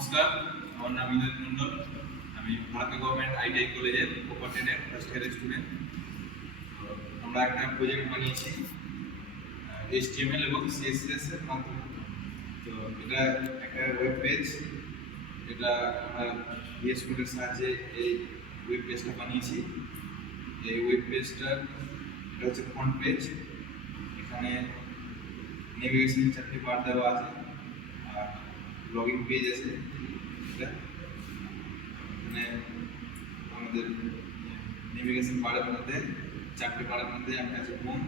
নমস্কার, আমার নাম ইন্দ্র মন্ডল। আমি ভারতীয় গভর্নমেন্ট আইটিআই কলেজের কোপারটেনের ফার্স্ট ইয়ারের স্টুডেন্ট। আমরা একটা প্রজেক্ট বানিয়েছি HTML এবং CSS এর মাধ্যমে। তো এটা একটা ওয়েব পেজ, এটা আমরা VS কোডের সাহায্যে এই ওয়েব পেজটা বানিয়েছি। এই ওয়েব পেজটার এটা হচ্ছে ফ্রন্ট পেজ। এখানে নেভিগেশন 4টি বার দেওয়া আছে, আর লগইন পেজ আছে। এখানে আমাদের নেভিগেশন বারের মধ্যে 4টি বারের মধ্যে একটা আছে হোম,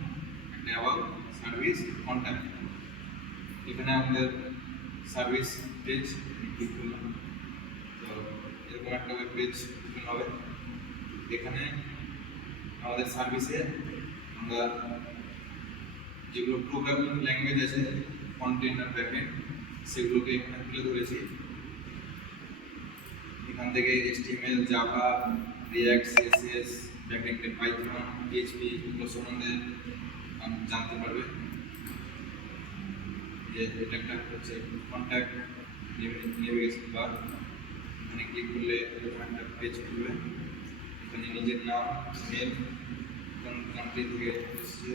একটা অ্যাবাউট, সার্ভিস, কন্ট্যাক্ট। এখানে আমাদের সার্ভিস পেজ ক্লিক করলাম, তো এরকম একটা ওয়েব পেজ ওপেন হবে। এখানে আমাদের সার্ভিসে আমরা যেগুলো প্রোগ্রামিং ল্যাঙ্গুয়েজ আছে, ফ্রন্ট-এন্ড আর ব্যাক-এন্ড, সেগুলোকে এখানে তুলে ধরেছি। এখান থেকে HTML, জাভা, রিঅ্যাক্ট, CSS, ব্যাকএন্ডে পাইথন, PHP এগুলো সম্বন্ধে জানতে পারবে। যে এটা একটা হচ্ছে কন্ট্যাক্ট নেভিগেশন বার। এখানে ক্লিক করলে এরকম একটা পেজ খুলবে। এখানে নিজের নাম, মেল, কোন কান্ট্রি থেকে এসেছে,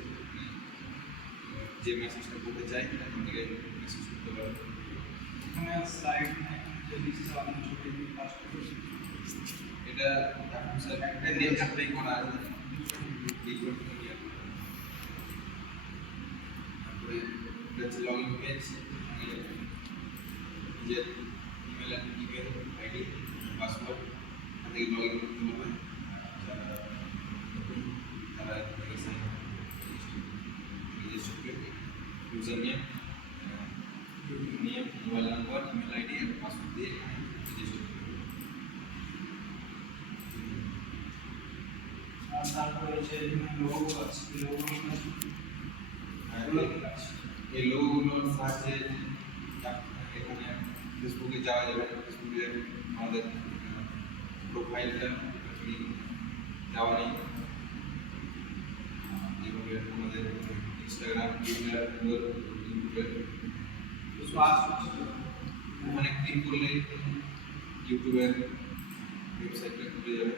যে মেসেজটা করতে চাই এখান থেকে মেসেজ করতে পারবে। এখানে স্লাইড যদি সামনে ছবি পাস করতে এটা এখন স্যার একটা দিয়ে অ্যাপ্লাই করা আছে, ক্লিক করতে হবে। তারপরে এটা হচ্ছে লগইন পেজ। নিজের ইমেল আইডি, পাসওয়ার্ড এখান থেকে লগইন করতে হবে। যারা নতুন তারা এখান থেকে সাইন রেজিস্টার করে user name, mobile number, email ID আর পাসওয়ার্ড দিয়ে রেজিস্টার করবে। আর তারপরে যে লোগো আছে, এই লোগোগুলোর সাহায্যে এখানে ফেসবুকে যাওয়া যাবে। ফেসবুকে আমাদের প্রোফাইলটা দেওয়া নেই, যেভাবে আমাদের ইনস্টাগ্রাম, টুইটার, ইউটিউবের ওখানে ক্লিক করলে ইউটিউবের ওয়েবসাইটটা খুলে যাবে।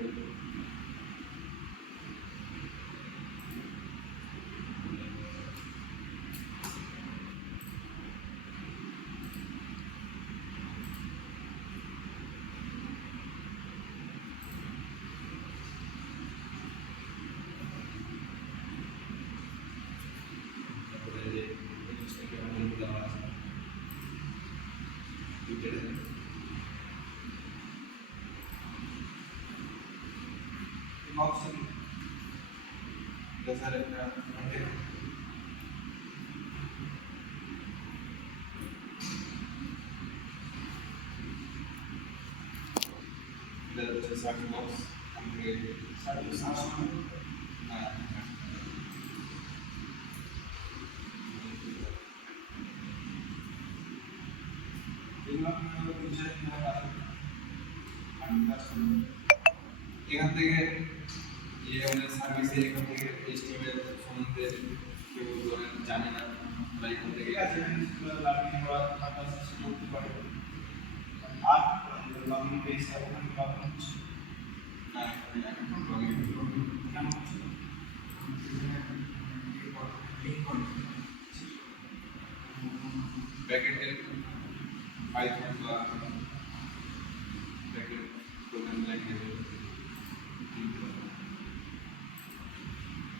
তারপরে যে ইনস্টাগ্রাম লিঙ্ক দেওয়া আছে, টুইটারে অপশন এটা স্যার একটা কন্টেন্ট। এটা হচ্ছে সার্চ বক্স। আমাকে সার্ভিস আসলে এগুলো বুঝে নেওয়া আমি কাজ করব। এখান থেকে যে আমাদের সার্ভিসে এখান থেকে HTML সম্বন্ধে কেউ ধরেন জানে না, বা এখান থেকে ঠিক আছে, লার্নিং করা কাজ করতে পারে। আর লগইন পেজটা ওখানে পাবেন হচ্ছে না, এখানে এখন লগইন কেন হচ্ছে লিঙ্ক করে ব্যাকএন্ডের পাইথন বা